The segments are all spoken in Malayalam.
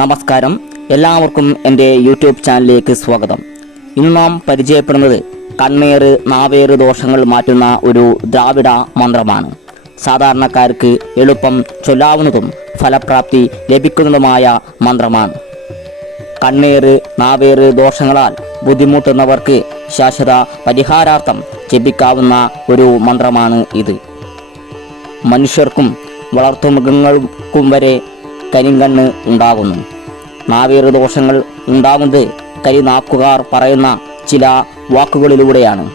നമസ്കാരം. എല്ലാവർക്കും എന്റെ യൂട്യൂബ് ചാനലിലേക്ക് സ്വാഗതം. ഇന്ന് നാം പരിചയപ്പെടുന്നത് കണ്ണേറ് നാവേറ് ദോഷങ്ങൾ മാറ്റുന്ന ഒരു ദ്രാവിഡ മന്ത്രമാണ്. സാധാരണക്കാർക്ക് എളുപ്പം ചൊല്ലാവുന്നതും ഫലപ്രാപ്തി ലഭിക്കുന്നതുമായ മന്ത്രമാണ്. കണ്ണേറ് നാവേറ് ദോഷങ്ങളാൽ ബുദ്ധിമുട്ടുന്നവർക്ക് ശാശ്വത പരിഹാരാർത്ഥം ജപിക്കാവുന്ന ഒരു മന്ത്രമാണ് ഇത്. മനുഷ്യർക്കും വളർത്തുമൃഗങ്ങൾക്കും വരെ കരിങ്കണ്ണ് ഉണ്ടാകുന്നു. നാവേറ് ദോഷങ്ങൾ ഉണ്ടാകുന്നത് കരിനാക്കുകാർ പറയുന്ന ചില വാക്കുകളിലൂടെയാണ്.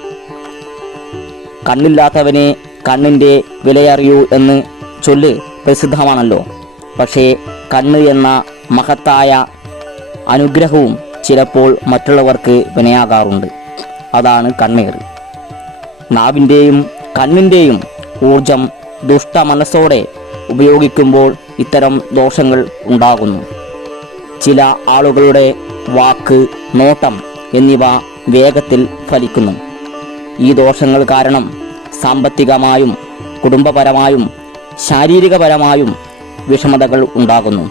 കണ്ണില്ലാത്തവനെ കണ്ണിന്റെ വിലയറിയൂ എന്ന് ചൊല്ല് പ്രസിദ്ധമാണല്ലോ. പക്ഷേ കണ്ണ് എന്ന മഹത്തായ അനുഗ്രഹവും ചിലപ്പോൾ മറ്റുള്ളവർക്ക് വിനയാകാറുണ്ട്. അതാണ് കണ്ണീർ. നാവിന്റെയും കണ്ണിന്റെയും ഊർജം ദുഷ്ട മനസ്സോടെ ഉപയോഗിക്കുമ്പോൾ ഇത്തരം ദോഷങ്ങൾ ഉണ്ടാകുന്നു. ചില ആളുകളുടെ വാക്ക് നോട്ടം എന്നിവ വേഗത്തിൽ ഫലിക്കുന്നു. ഈ ദോഷങ്ങൾ കാരണം സാമ്പത്തികമായും കുടുംബപരമായും ശാരീരികപരമായും വിഷമതകൾ ഉണ്ടാകുന്നു.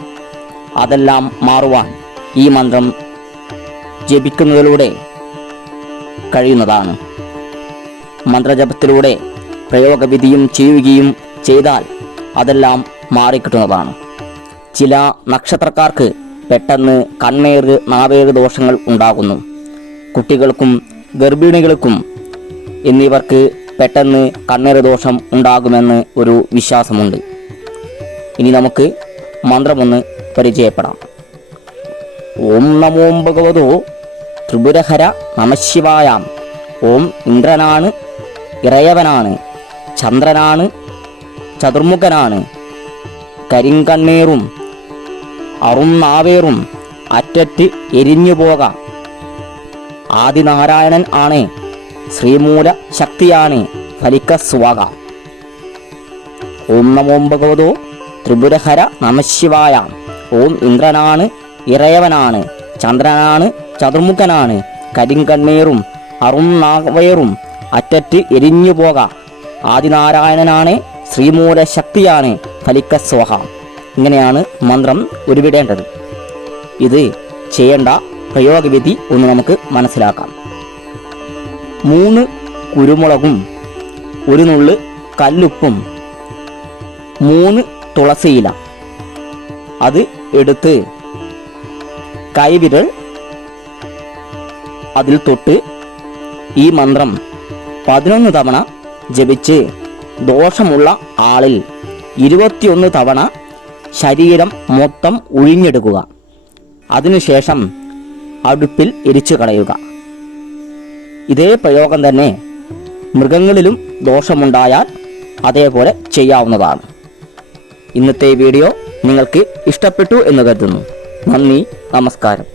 അതെല്ലാം മാറുവാൻ ഈ മന്ത്രം ജപിക്കുന്നതിലൂടെ കഴിയുന്നതാണ്. മന്ത്രജപത്തിലൂടെ പ്രയോഗവിധിയും ചെയ്യുകയും ചെയ്താൽ അതെല്ലാം മാറിക്കിട്ടുന്നതാണ്. ചില നക്ഷത്രക്കാർക്ക് പെട്ടെന്ന് കണ്ണേറ് നാവേറ് ദോഷങ്ങൾ ഉണ്ടാകുന്നു. കുട്ടികൾക്കും ഗർഭിണികൾക്കും എന്നിവർക്ക് പെട്ടെന്ന് കണ്ണേറ് ദോഷം ഉണ്ടാകുമെന്ന് ഒരു വിശ്വാസമുണ്ട്. ഇനി നമുക്ക് മന്ത്രമൊന്ന് പരിചയപ്പെടാം. ഓം നമോ ഭഗവതോ ത്രിപുരഹര നമശിവായാം ഓം ഇന്ദ്രനാണ് ഇറയവനാണ് ചന്ദ്രനാണ് ചതുർമുഖനാണ് കരിങ്കണ്ണീറും അറുന്നാവേറും അറ്ററ്റ് എരിഞ്ഞു പോകാം. ആദിനാരായണൻ ആണ് ശ്രീമൂല ശക്തിയാണ് ഫലിക്ക സ്വാഗ ഓം നമോ ഭഗവതോ ത്രിപുരഹര നമശിവായ ഓം ഇന്ദ്രനാണ് ഇറയവനാണ് ചന്ദ്രനാണ് ചതുർമുഖനാണ് കരിങ്കണ്ണീറും അറുന്നാവേറും അറ്ററ്റ് എരിഞ്ഞു പോക. ആദിനാരായണനാണ് ശ്രീമൂല ശക്തിയാണ് ഫലിക്ക സ്വഹ. ഇങ്ങനെയാണ് മന്ത്രം ഉരുവിടേണ്ടത്. ഇത് ചെയ്യേണ്ട പ്രയോഗവിധി ഒന്ന് നമുക്ക് മനസ്സിലാക്കാം. മൂന്ന് കുരുമുളകും ഒരു നുള്ള് കല്ലുപ്പും മൂന്ന് തുളസിയില അത് എടുത്ത് കൈവിരൽ അതിൽ തൊട്ട് ഈ മന്ത്രം പതിനൊന്ന് തവണ ജപിച്ച് ദോഷമുള്ള ആളിൽ ഇരുപത്തിയൊന്ന് തവണ ശരീരം മൊത്തം ഉഴിഞ്ഞെടുക്കുക. അതിനുശേഷം അടുപ്പിൽ എരിച്ചു കളയുക. ഇതേ പ്രയോഗം തന്നെ മൃഗങ്ങളിലും ദോഷമുണ്ടായാൽ അതേപോലെ ചെയ്യാവുന്നതാണ്. ഇന്നത്തെ വീഡിയോ നിങ്ങൾക്ക് ഇഷ്ടപ്പെട്ടു എന്ന് കരുതുന്നു. നന്ദി നമസ്കാരം.